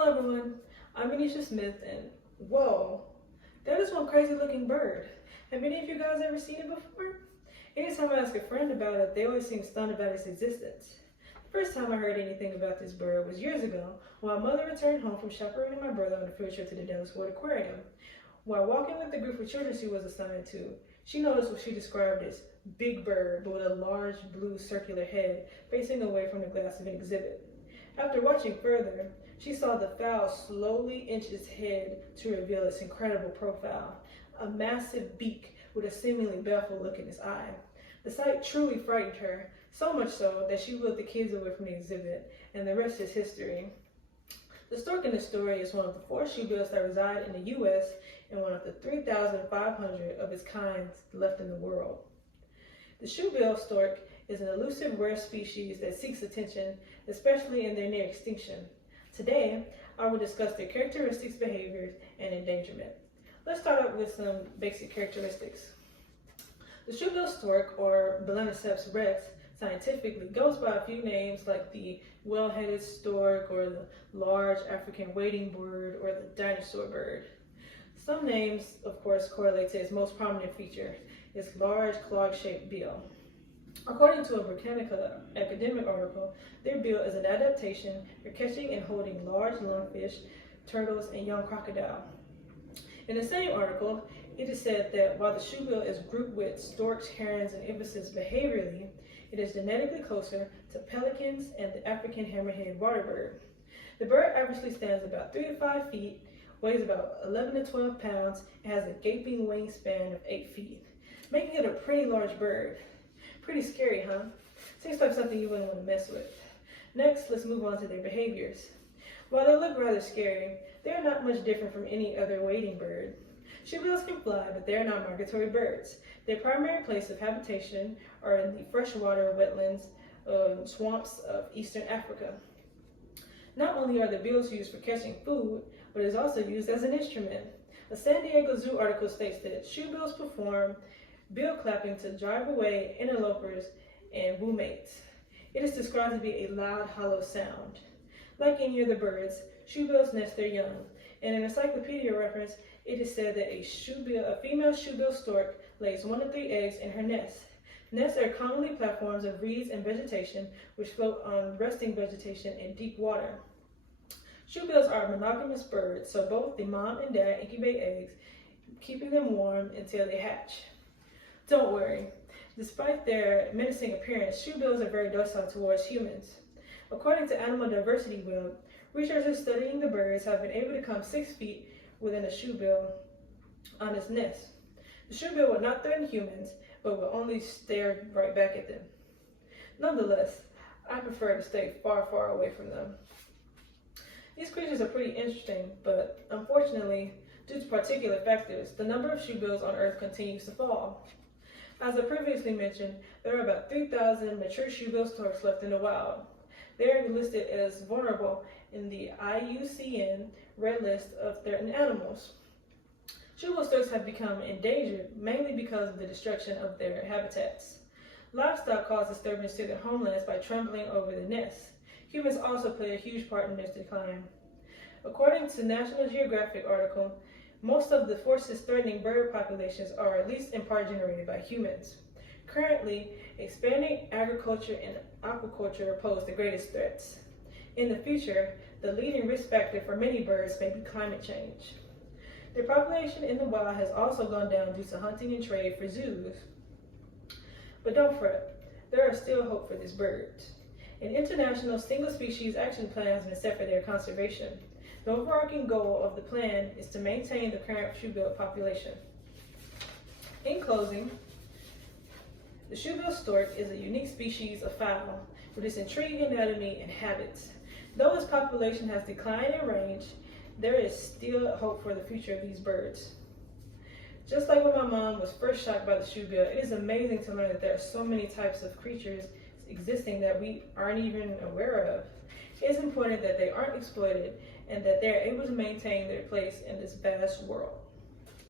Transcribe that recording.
Hello everyone, I'm Anisha Smith and whoa, that is one crazy looking bird. Have any of you guys ever seen it before? Anytime I ask a friend about it, they always seem stunned about its existence. The first time I heard anything about this bird was years ago when my mother returned home from chaperoning my brother on a field trip to the Dallas Fort Aquarium. While walking with the group of children she was assigned to, she noticed what she described as big bird but with a large blue circular head facing away from the glass of an exhibit. After watching further, she saw the fowl slowly inch its head to reveal its incredible profile, a massive beak with a seemingly baffled look in its eye. The sight truly frightened her, so much so that she wheeled the kids away from the exhibit, and the rest is history. The stork in the story is one of the 4 shoebills that reside in the U.S. and one of the 3,500 of its kinds left in the world. The shoebill stork is an elusive rare species that seeks attention, especially in their near extinction. Today, I will discuss their characteristics, behaviors, and endangerment. Let's start out with some basic characteristics. The shoebill stork, or Balaniceps rex, scientifically goes by a few names like the well-headed stork, or the large African wading bird, or the dinosaur bird. Some names, of course, correlate to its most prominent feature, its large claw-shaped bill. According to a Britannica academic article, their bill is an adaptation for catching and holding large lungfish, turtles, and young crocodile. In the same article, it is said that while the shoebill is grouped with storks, herons, and ibises behaviorally, it is genetically closer to pelicans and the African hammerhead waterbird. The bird averagely stands about 3 to 5 feet, weighs about 11 to 12 pounds, and has a gaping wingspan of 8 feet, making it a pretty large bird. Pretty scary, huh? Seems like something you wouldn't want to mess with. Next, let's move on to their behaviors. While they look rather scary, they are not much different from any other wading bird. Shoebills can fly, but they are not migratory birds. Their primary place of habitation are in the freshwater wetlands, swamps of eastern Africa. Not only are the bills used for catching food, but it is also used as an instrument. A San Diego Zoo article states that shoebills perform bill clapping to drive away interlopers and woo mates. It is described to be a loud, hollow sound. Like any other birds, shoebills nest their young. In an encyclopedia reference, it is said that a female shoebill stork lays 1 to 3 eggs in her nest. Nests are commonly platforms of reeds and vegetation, which float on resting vegetation in deep water. Shoebills are monogamous birds, so both the mom and dad incubate eggs, keeping them warm until they hatch. Don't worry, despite their menacing appearance, shoebills are very docile towards humans. According to Animal Diversity Web, researchers studying the birds have been able to come 6 feet within a shoebill on its nest. The shoebill will not threaten humans, but will only stare right back at them. Nonetheless, I prefer to stay far, far away from them. These creatures are pretty interesting, but unfortunately, due to particular factors, the number of shoebills on Earth continues to fall. As I previously mentioned, there are about 3,000 mature shoebill storks left in the wild. They are listed as vulnerable in the IUCN Red List of Threatened Animals. Shoebill storks have become endangered mainly because of the destruction of their habitats. Livestock cause disturbance to their homelands by trampling over the nests. Humans also play a huge part in this decline. According to National Geographic article, most of the forces threatening bird populations are at least in part generated by humans. Currently, expanding agriculture and aquaculture pose the greatest threats. In the future, the leading risk factor for many birds may be climate change. Their population in the wild has also gone down due to hunting and trade for zoos. But don't fret, there are still hope for this bird. An international single-species action plan has been set for their conservation. The overarching goal of the plan is to maintain the current shoebill population. In closing, the shoebill stork is a unique species of fowl with its intriguing anatomy and habits. Though its population has declined in range, there is still hope for the future of these birds. Just like when my mom was first shocked by the shoebill, it is amazing to learn that there are so many types of creatures existing that we aren't even aware of. It's important that they aren't exploited and that they're able to maintain their place in this vast world.